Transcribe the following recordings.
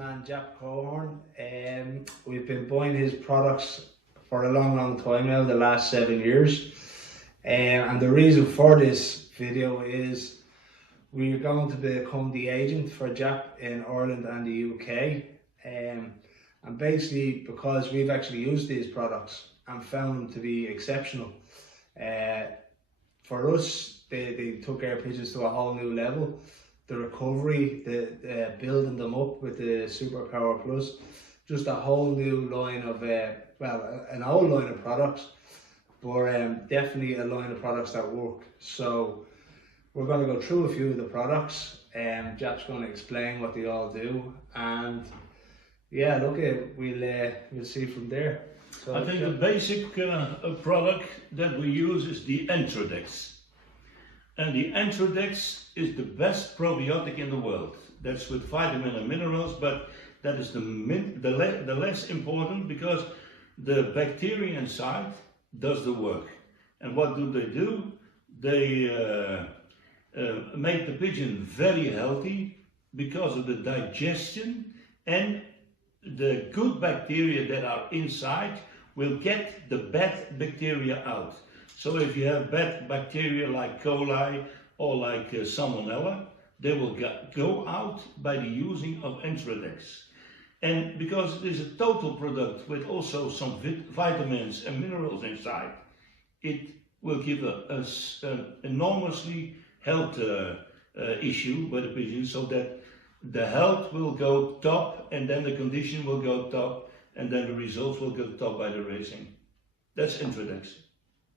man JAAP KOEHOORN. We've been buying his products for a long time now, the last 7 years. And the reason for this video is we're going to become the agent for JAAP in Ireland and the UK. And basically because we've actually used these products and found them to be exceptional. For us, they took our pigeons to a whole new level. The recovery, the building them up with the Superpower Plus, just a whole new line of, well, an old line of products, but definitely a line of products that work. So we're going to go through a few of the products, and JAAP's going to explain what they all do, and yeah, look, we'll see from there. So, I think the basic product that we use is the Entrodex. And the Entrodex is the best probiotic in the world. That's with vitamin and minerals, but that is the less important, because the bacteria inside does the work. And what do? They make the pigeon very healthy because of the digestion, and the good bacteria that are inside will get the bad bacteria out. So if you have bad bacteria like coli or like salmonella, they will go out by the using of Entrodex. And because it is a total product with also some vitamins and minerals inside, it will give an enormously health issue by the pigeon, so that the health will go top, and then the condition will go top, and then the results will go top by the racing. That's Entrodex.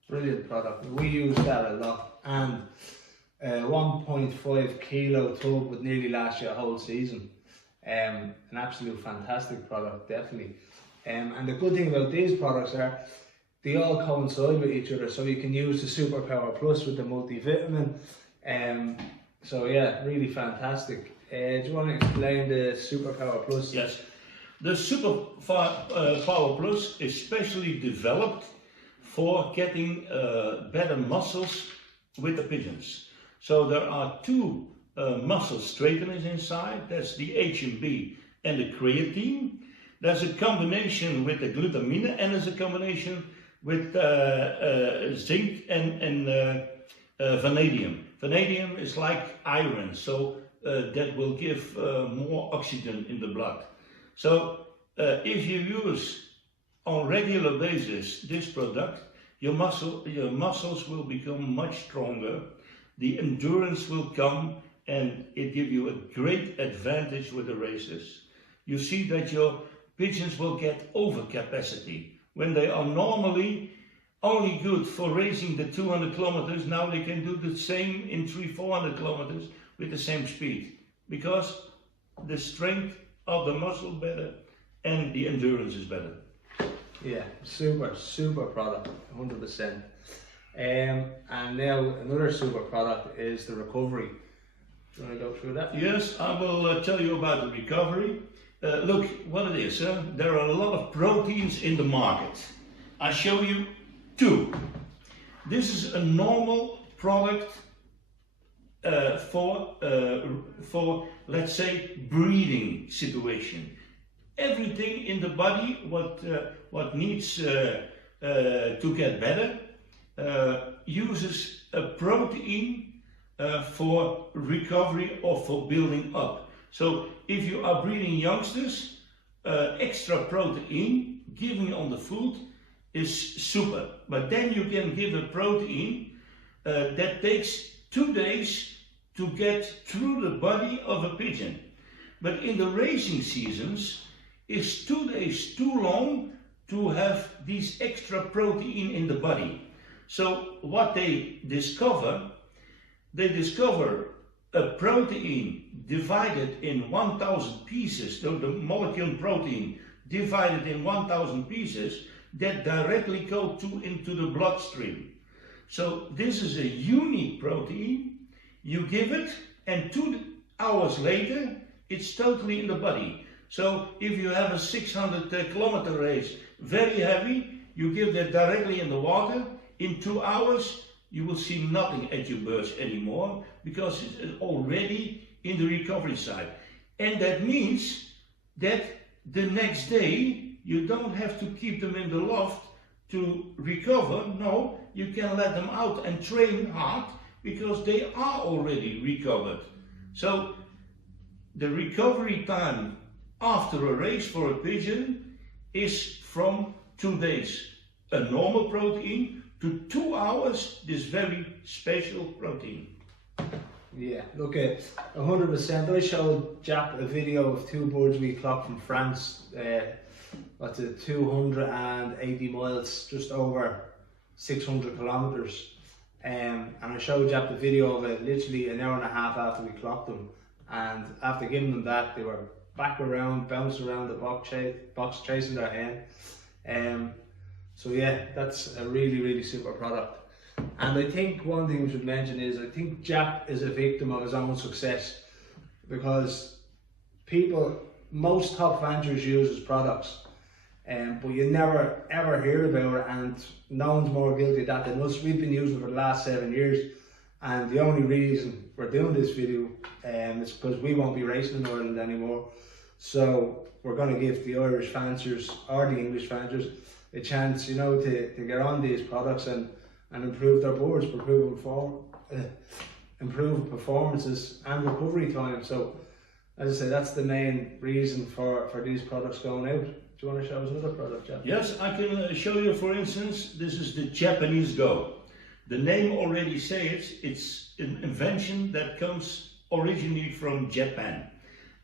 Brilliant product. We use that a lot, and 1.5 kilo tub would nearly last you a whole season. An absolute fantastic product, definitely. And the good thing about these products are they all coincide with each other, so you can use the Superpower Plus with the multivitamin. So yeah, really fantastic. Do you want to explain the Superpower Plus? Yes, the Superpower Plus is specially developed for getting better muscles with the pigeons. So there are two muscle straighteners inside. That's the HMB and the creatine. There's a combination with the glutamine, and there's a combination with zinc and vanadium. Vanadium is like iron, so that will give more oxygen in the blood. So if you use on regular basis this product, your muscles will become much stronger, the endurance will come, and it gives you a great advantage with the races. You see that your pigeons will get overcapacity. When they are normally only good for racing the 200 kilometers, now they can do the same in 300-400 kilometers with the same speed, because the strength of the muscle better and the endurance is better. Yeah, super product, 100%. And now another super product is the recovery. Do you want to go through that? Yes, I will tell you about the recovery. Look what it is. There are a lot of proteins in the market. I show you two. This is a normal product for let's say breathing situation. Everything in the body what needs to get better uses a protein for recovery or for building up. So if you are breeding youngsters, extra protein given on the food is super. But then you can give a protein that takes 2 days to get through the body of a pigeon. But in the racing seasons, it's 2 days too long to have this extra protein in the body. So what they discover a protein divided in 1,000 pieces, so the molecule protein divided in 1,000 pieces that directly go into the bloodstream. So this is a unique protein. You give it, and 2 hours later, it's totally in the body. So if you have a 600 kilometer race, very heavy, you give that directly in the water. In 2 hours, you will see nothing at your burst anymore, because it's already in the recovery side. And that means that the next day you don't have to keep them in the loft to recover. No, you can let them out and train hard because they are already recovered. So the recovery time after a race for a pigeon is from 2 days, a normal protein, to 2 hours, this very special protein. Yeah, look at 100%. I showed JAAP a video of 2 birds we clocked from France. What's it, 280 miles, just over 600 kilometers. And I showed JAAP the video of it literally an hour and a half after we clocked them. And after giving them that, they were back around, bouncing around the box chasing their hen. So yeah, that's a really, really super product. And I think one thing we should mention is I think JAAP is a victim of his own success, because most top ranchers use his products, but you never ever hear about it, and no one's more guilty of that than us. We've been using it for the last 7 years, and the only reason we're doing this video is because we won't be racing in Ireland anymore. So we're going to give the Irish fanciers or the English fanciers a chance, you know, to get on these products and improve their boards, improve performances and recovery time. So as I say, that's the main reason for these products going out. Do you want to show us another product, Jeff? Yes, I can show you. For instance, this is the Japanese Go. The name already says it's an invention that comes originally from Japan.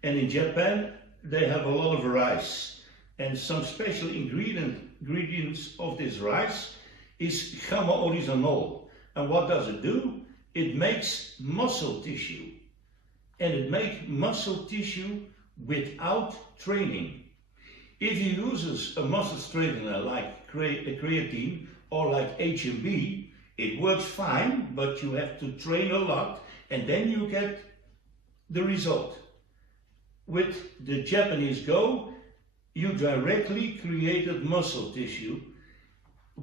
And in Japan, they have a lot of rice. And some special ingredients of this rice is gamma oryzanol. And what does it do? It makes muscle tissue. And it makes muscle tissue without training. If you use a muscle straightener like creatine or like HMB, it works fine, but you have to train a lot and then you get the result. With the Japanese Go, you directly created muscle tissue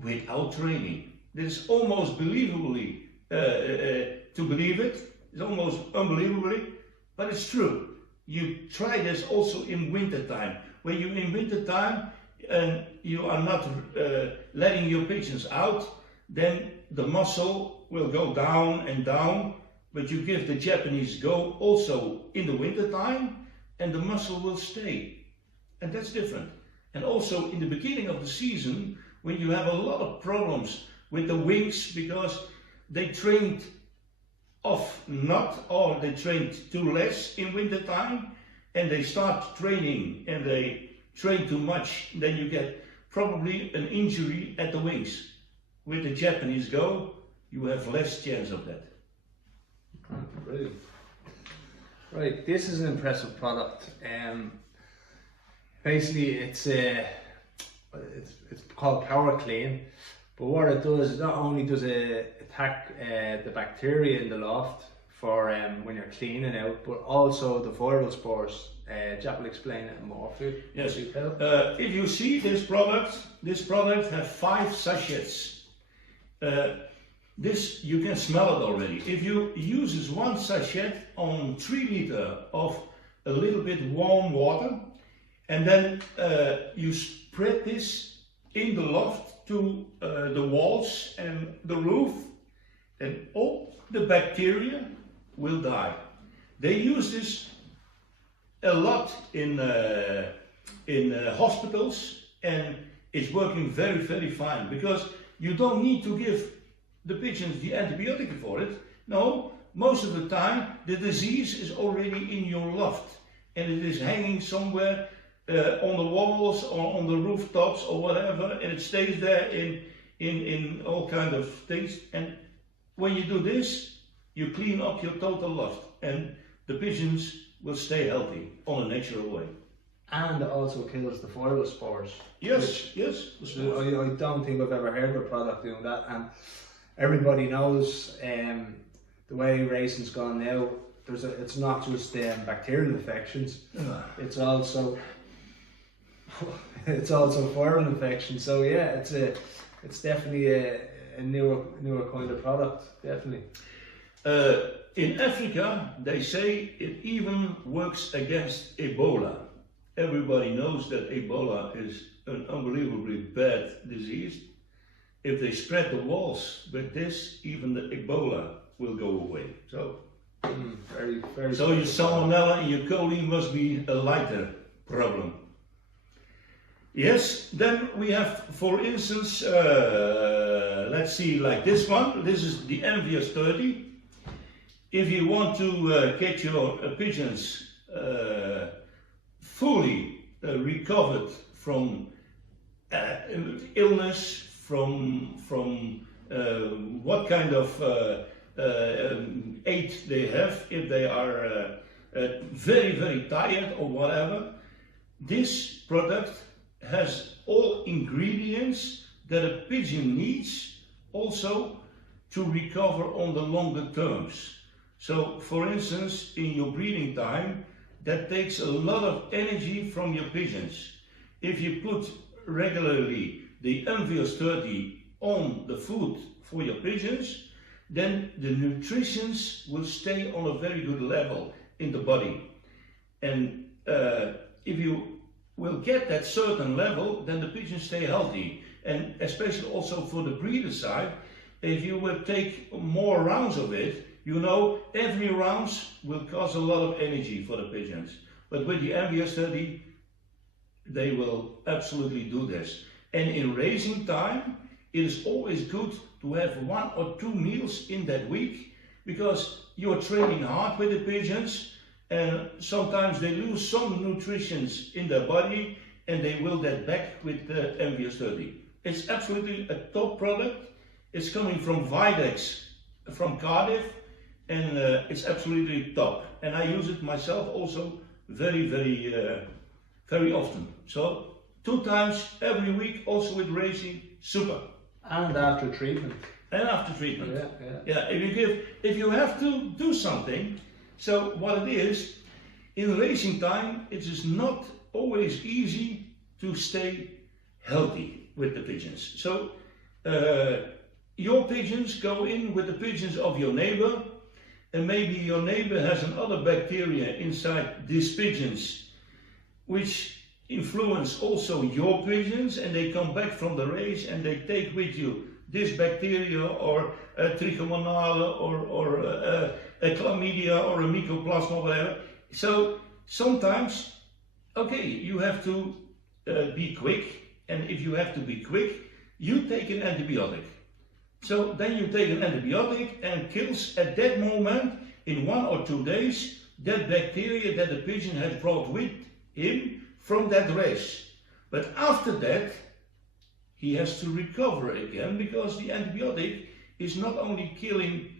without training. This is almost believably, to believe it, it's almost unbelievably, but it's true. You try this also in winter time. When you're in winter time and you are not letting your pigeons out, then the muscle will go down and down, but you give the Japanese Go also in the winter time and the muscle will stay. And that's different. And also in the beginning of the season, when you have a lot of problems with the wings because they trained off not, or they trained too less in winter time, and they start training and they train too much, then you get probably an injury at the wings. With the Japanese Go, you have less chance of that. Brilliant. Right, this is an impressive product. Basically, it's called Power Clean, but what it does is not only does it attack the bacteria in the loft for when you're cleaning out, but also the viral spores. Jaap will explain it more for you. Yes. If you see this product has 5 sachets. This you can smell it already. If you use 1 sachet on 3 liters of a little bit warm water, and then you spread this in the loft to the walls and the roof, and all the bacteria will die. They use this a lot in hospitals, and it's working very, very fine, because you don't need to give the pigeons the antibiotic for it. No, most of the time the disease is already in your loft and it is hanging somewhere on the walls or on the rooftops or whatever, and it stays there in all kind of things. And when you do this, you clean up your total loft and the pigeons will stay healthy on a natural way. And it also kills the viral spores. Yes, yes. I don't think I've ever heard of a product doing that, and everybody knows the way racing's gone now. It's not just bacterial infections; it's also viral infections. So yeah, it's definitely a newer kind of product, definitely. In Africa, they say it even works against Ebola. everybody knows that Ebola is an unbelievably bad disease. If they spread the walls with this, even the Ebola will go away. So, very, very. so your salmonella and your coli must be a lighter problem. Yes, then we have, for instance, let's see, like this one. This is the Envious 30. If you want to get your pigeons fully recovered from illness, from what kind of aid they have, if they are very, very tired or whatever, this product has all ingredients that a pigeon needs also to recover on the longer terms. So, for instance, in your breeding time, that takes a lot of energy from your pigeons. If you put regularly the Envious 30 on the food for your pigeons, then the nutrition will stay on a very good level in the body. And if you will get that certain level, then the pigeons stay healthy. And especially also for the breeder side, if you will take more rounds of it, you know, every round will cost a lot of energy for the pigeons. But with the Envious 30, they will absolutely do this. And in raising time, it is always good to have 1 or 2 meals in that week, because you're training hard with the pigeons, and sometimes they lose some nutrition in their body, and they will get back with the Envious 30. It's absolutely a top product. It's coming from Videx from Cardiff, and it's absolutely top. And I use it myself also very, very often. So 2 times every week, also with racing, super. And after treatment. And after treatment. Yeah. If you have to do something, so what it is, in racing time, it is not always easy to stay healthy with the pigeons. So your pigeons go in with the pigeons of your neighbor, and maybe your neighbor has another bacteria inside these pigeons, which influence also your pigeons, and they come back from the race and they take with you this bacteria or a trichomonale or a chlamydia or a mycoplasma, whatever. So sometimes, okay, you have to be quick, and if you have to be quick, you take an antibiotic. So then you take an antibiotic and kills at that moment, in 1 or 2 days, that bacteria that the pigeon had brought with him from that race. But after that, he has to recover again, because the antibiotic is not only killing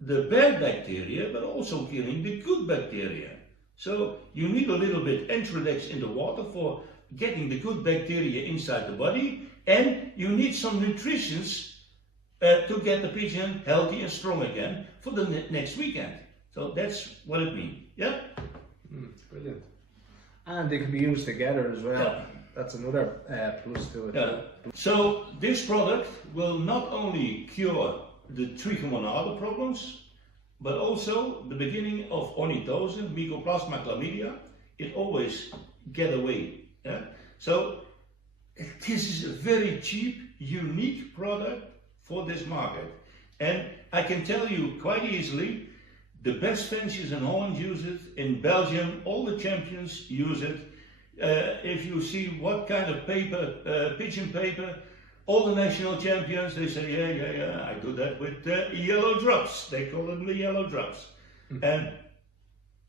the bad bacteria, but also killing the good bacteria. So you need a little bit Entrodex in the water for getting the good bacteria inside the body, and you need some nutrition to get the pigeon healthy and strong again for the next weekend. So that's what it means. Yeah? Brilliant. And they can be used together as well. Yeah. That's another plus to it. Yeah. So this product will not only cure the trichomonale problems, but also the beginning of ornithose, mycoplasma, chlamydia. It always get away. Yeah? So this is a very cheap, unique product for this market. And I can tell you quite easily, the best fanciers in Holland use it. In Belgium, all the champions use it. If you see what kind of paper, pigeon paper, all the national champions, they say, yeah, I do that with yellow drops. They call them the yellow drops.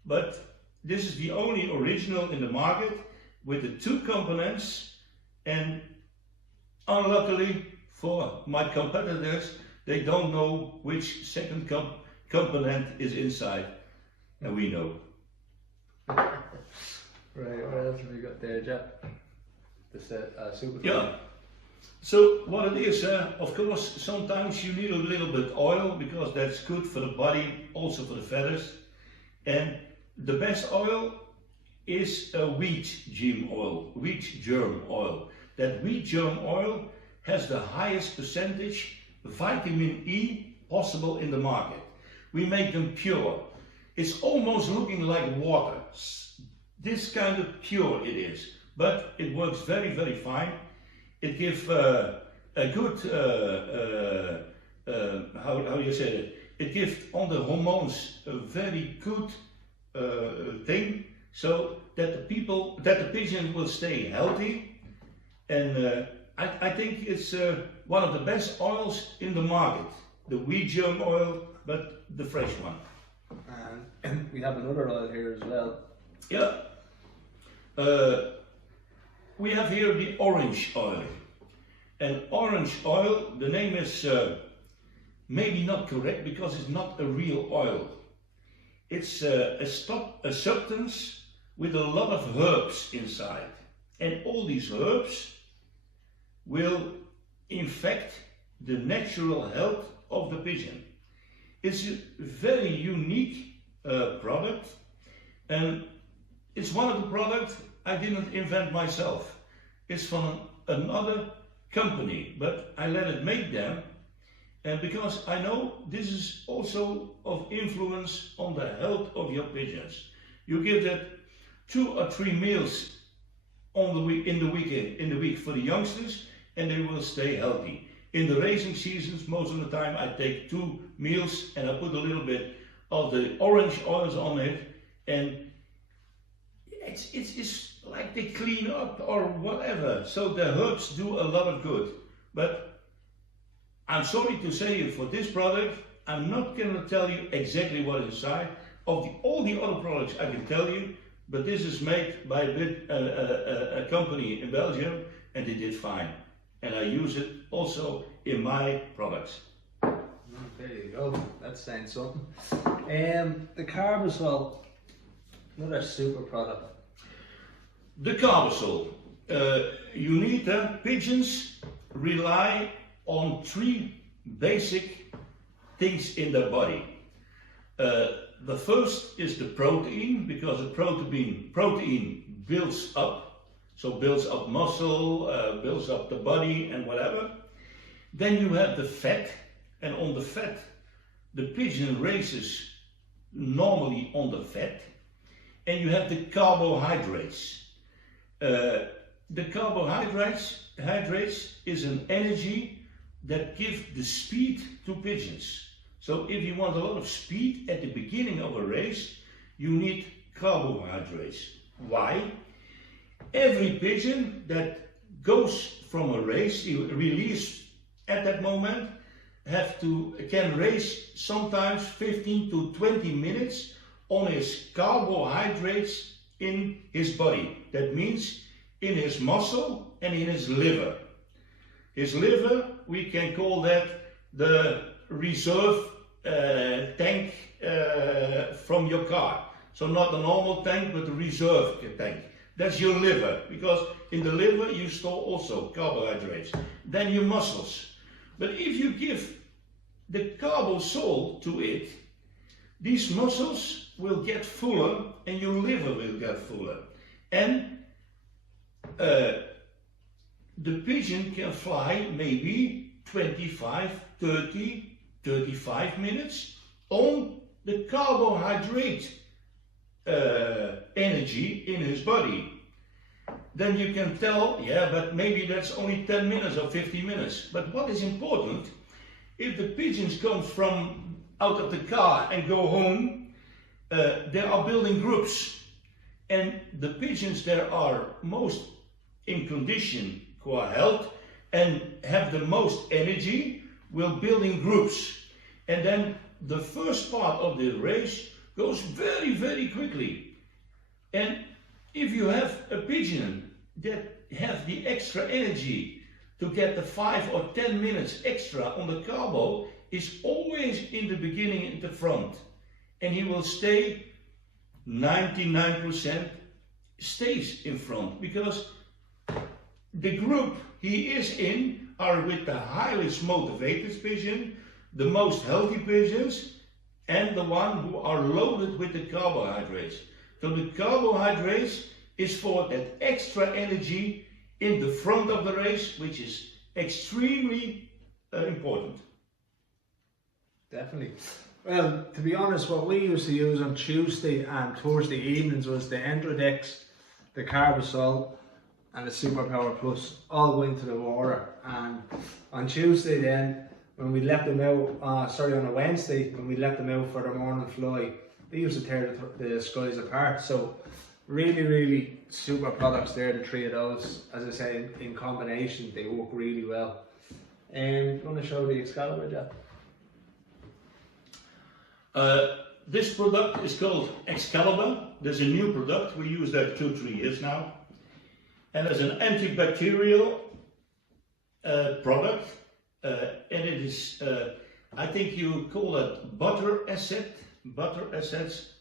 But this is the only original in the market with the 2 components, and unluckily for my competitors, they don't know which second component is inside, and we know. Right, what else have we got there, JAAP? This super. Yeah. So what it is, of course, sometimes you need a little bit oil, because that's good for the body, also for the feathers. And the best oil is a wheat germ oil. That wheat germ oil has the highest percentage vitamin E possible in the market. We make them pure. It's almost looking like water. this kind of pure it is, but it works very, very fine. It gives a good, how you say it? It gives on the hormones a very good thing, so that the pigeon will stay healthy. And I think it's one of the best oils in the market, the wheat germ oil, but the fresh one. And we have another oil here as well. Yeah. We have here the orange oil. And orange oil, the name is maybe not correct because it's not a real oil. It's a substance with a lot of herbs inside. And all these herbs will infect the natural health of the pigeon. It's a very unique product, and it's one of the products I didn't invent myself. It's from another company, but I let it make them, and because I know this is also of influence on the health of your pigeons. You give that 2 or 3 meals on the week, in the week for the youngsters, and they will stay healthy. In the racing seasons, most of the time I take 2 meals and I put a little bit of the orange oils on it, and it's like they clean up or whatever. So the herbs do a lot of good. But I'm sorry to say, for this product, I'm not going to tell you exactly what is inside. Of all the other products I can tell you, but this is made by a company in Belgium, and they did fine. And I use it also in my products. There you go, that's saying something. The carbasol, another super product. The carbasol. You need pigeons rely on 3 basic things in their body. The first is the protein, because the protein builds up, so builds up muscle, builds up the body and whatever. Then you have the fat, and on the fat, the pigeon races normally on the fat. And you have the carbohydrates. The carbohydrates is an energy that gives the speed to pigeons. So if you want a lot of speed at the beginning of a race, you need carbohydrates. Why? Every pigeon that goes from a race, released at that moment, can race sometimes 15 to 20 minutes on his carbohydrates in his body. That means in his muscle and in his liver. His liver, we can call that the reserve tank from your car. So not a normal tank, but a reserve tank. That's your liver, because in the liver you store also carbohydrates. Then your muscles. But if you give the carbosol to it, these muscles will get fuller and your liver will get fuller. And the pigeon can fly maybe 25, 30, 35 minutes on the carbohydrate energy in his body. Then you can tell, yeah, but maybe that's only 10 minutes or 15 minutes. But what is important, if the pigeons come from out of the car and go home, they are building groups. And the pigeons that are most in condition for health and have the most energy will build in groups. And then the first part of the race goes very, very quickly. And if you have a pigeon that have the extra energy to get the 5 or 10 minutes extra on the carbo, is always in the beginning in the front. And he will stay 99% stays in front, because the group he is in are with the highest motivated pigeon, the most healthy pigeons, and the one who are loaded with the carbohydrates. So the carbohydrates is for that extra energy in the front of the race, which is extremely important. Definitely. Well, to be honest, what we used to use on Tuesday and Thursday evenings was the Entrodex, the Carbasol, and the Superpower Plus all go into the water. And on Tuesday then, when we let them out, on a Wednesday, when we let them out for the morning fly, they used to tear the skies apart. So really, really super products there, the three of those. As I say, in combination, they work really well. And you want to show the Excalibur, Jaap? This product is called Excalibur. There's a new product, we use that 2-3 years now. And it's an antibacterial product. And it is, I think you call it butter acid. Butter acids.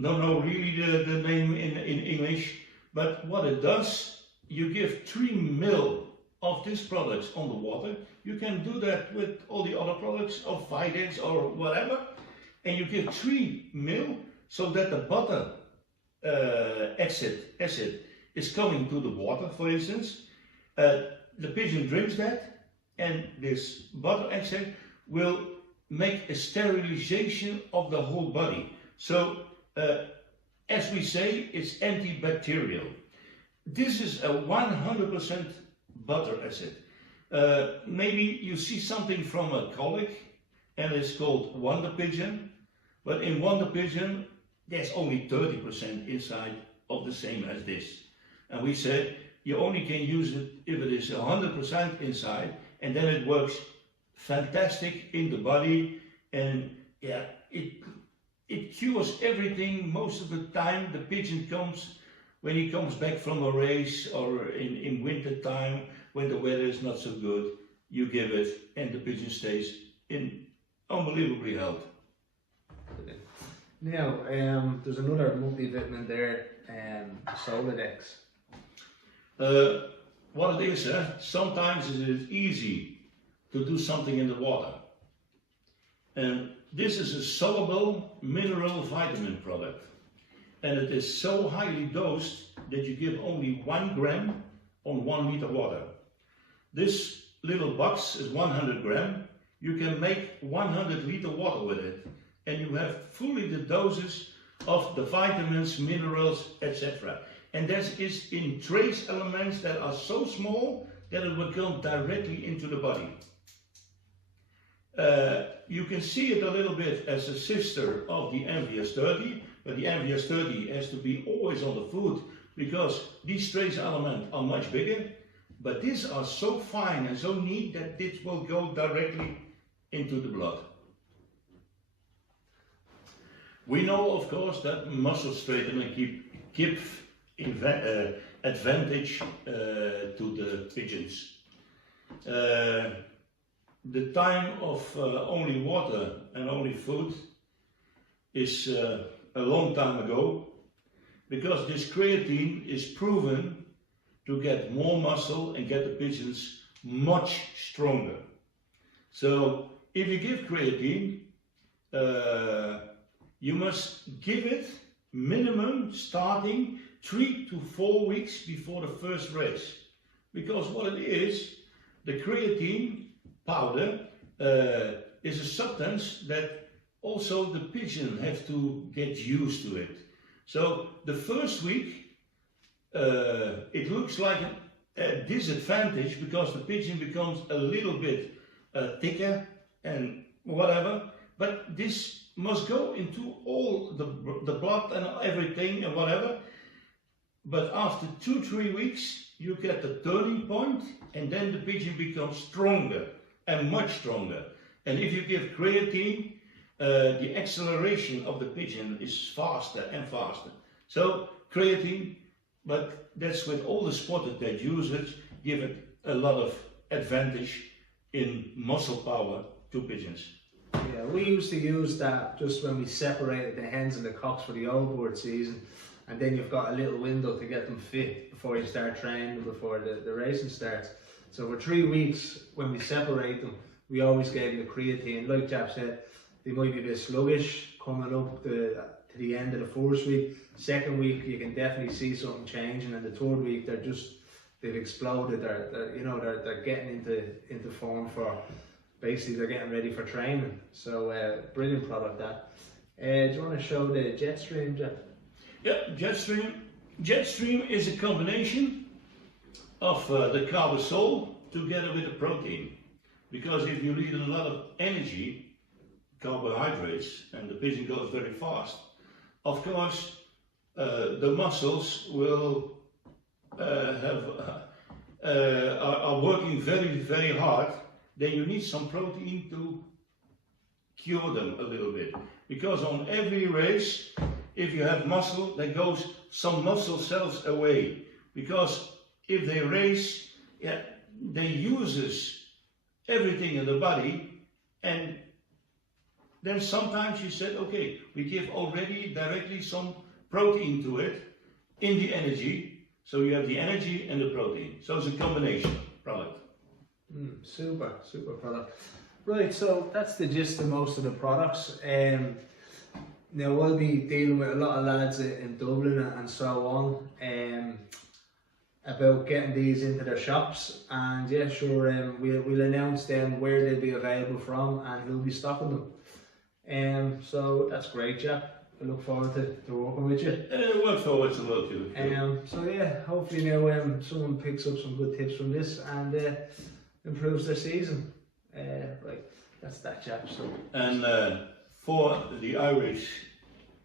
Don't know really the name in English. But what it does, you give 3 ml of these products on the water. You can do that with all the other products of Videx or whatever. And you give 3 ml so that the butter acid is coming to the water, for instance. The pigeon drinks that, and this butter acid will make a sterilization of the whole body. So, as we say, it's antibacterial. This is a 100% butter acid. Maybe you see something from a colic, and it's called Wonder Pigeon. But in Wonder Pigeon, there's only 30% inside of the same as this. And we said you only can use it if it is 100% inside, and then it works fantastic in the body. And yeah, it cures everything most of the time. The pigeon comes, when he comes back from a race or in winter time, when the weather is not so good, you give it and the pigeon stays in unbelievably healthy. Now, there's another multivitamin there, Solidex. What it is, sometimes it is easy to do something in the water. And this is a soluble mineral vitamin product. And it is so highly dosed that you give only 1 gram on 1 liter water. This little box is 100 gram. You can make 100 liter water with it. And you have fully the doses of the vitamins, minerals, etc. And that is in trace elements that are so small that it will go directly into the body. You can see it a little bit as a sister of the MVS 30, but the MVS 30 has to be always on the food because these trace elements are much bigger. But these are so fine and so neat that this will go directly into the blood. We know, of course, that muscle straightening give advantage to the pigeons. The time of only water and only food is a long time ago, because this creatine is proven to get more muscle and get the pigeons much stronger. So if you give creatine, you must give it minimum starting 3 to 4 weeks before the first race. Because what it is, the creatine powder is a substance that also the pigeon have to get used to it. So the first week it looks like a disadvantage because the pigeon becomes a little bit thicker and whatever, but this must go into all the blood and everything and whatever. But after 2-3 weeks you get the turning point, and then the pigeon becomes stronger and much stronger. And if you give creatine, the acceleration of the pigeon is faster and faster. So creatine, but that's with all the spotters that use it, give it a lot of advantage in muscle power to pigeons. Yeah, we used to use that just when we separated the hens and the cocks for the old bird season, and then you've got a little window to get them fit before you start training, before the racing starts. So for 3 weeks, when we separate them, we always gave them the creatine. Like Jaap said, they might be a bit sluggish coming up to the end of the first week. Second week, you can definitely see something changing, and the third week, they've exploded. They're getting into form for basically they're getting ready for training. So brilliant product that. Do you want to show the Jetstream, Jeff? Yeah, Jetstream. Jetstream is a combination of the carbosol together with the protein. Because if you need a lot of energy, carbohydrates, and the pigeon goes very fast, of course the muscles will are working very, very hard. Then you need some protein to cure them a little bit. Because on every race, if you have muscle, there goes some muscle cells away. Because if they race, yeah, they uses everything in the body, and then sometimes you said, okay, we give already directly some protein to it in the energy, so you have the energy and the protein. So it's a combination product. Super product. Right, so that's the gist of most of the products. Now we'll be dealing with a lot of lads in Dublin and so on about getting these into their shops, and yeah, sure, we'll announce then where they'll be available from and who'll be stocking them. So that's great, Jack. I look forward to working with you. Look forward to working with you. So yeah, hopefully now someone picks up some good tips from this and improves their season. Right, that's that, chap. So. And for the Irish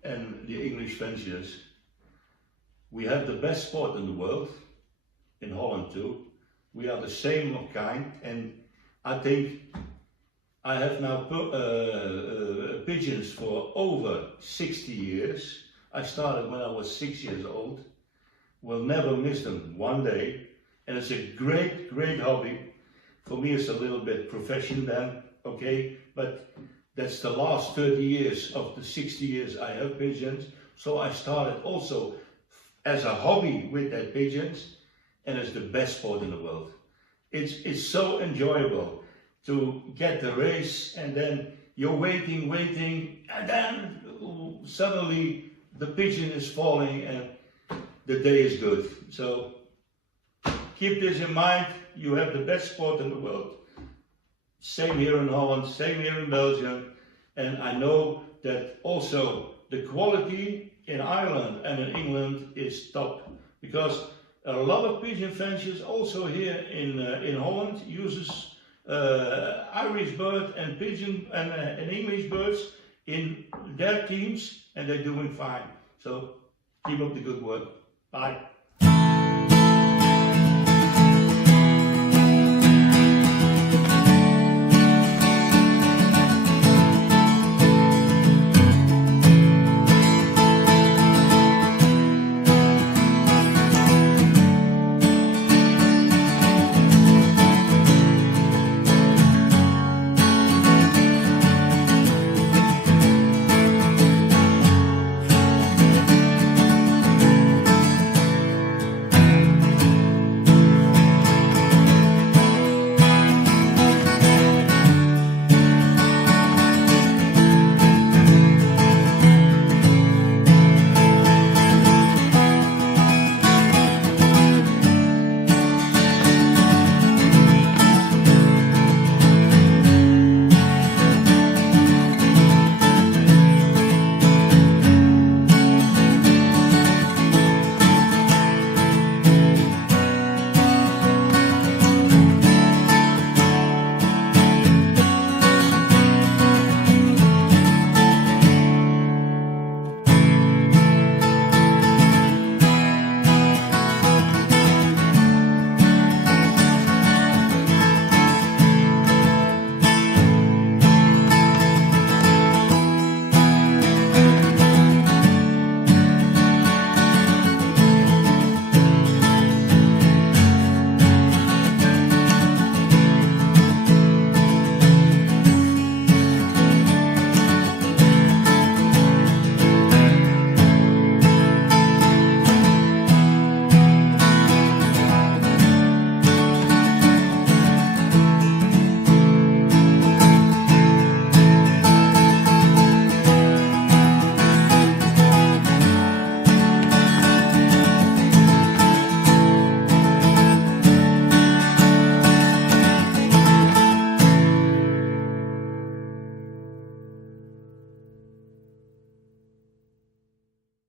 and the English fanciers, we have the best sport in the world, in Holland too. We are the same of kind, and I think I have now pigeons for over 60 years. I started when I was 6 years old. Will never miss them one day, and it's a great hobby. For me, it's a little bit profession then, okay, but that's the last 30 years of the 60 years I have pigeons. So I started also as a hobby with that pigeons, and it's the best sport in the world. It's so enjoyable to get the race, and then you're waiting, and then suddenly the pigeon is falling and the day is good. So keep this in mind. You have the best sport in the world. Same here in Holland, same here in Belgium, and I know that also the quality in Ireland and in England is top, because a lot of pigeon fanciers also here in Holland uses Irish bird and pigeon and English birds in their teams, and they're doing fine. So keep up the good work. Bye.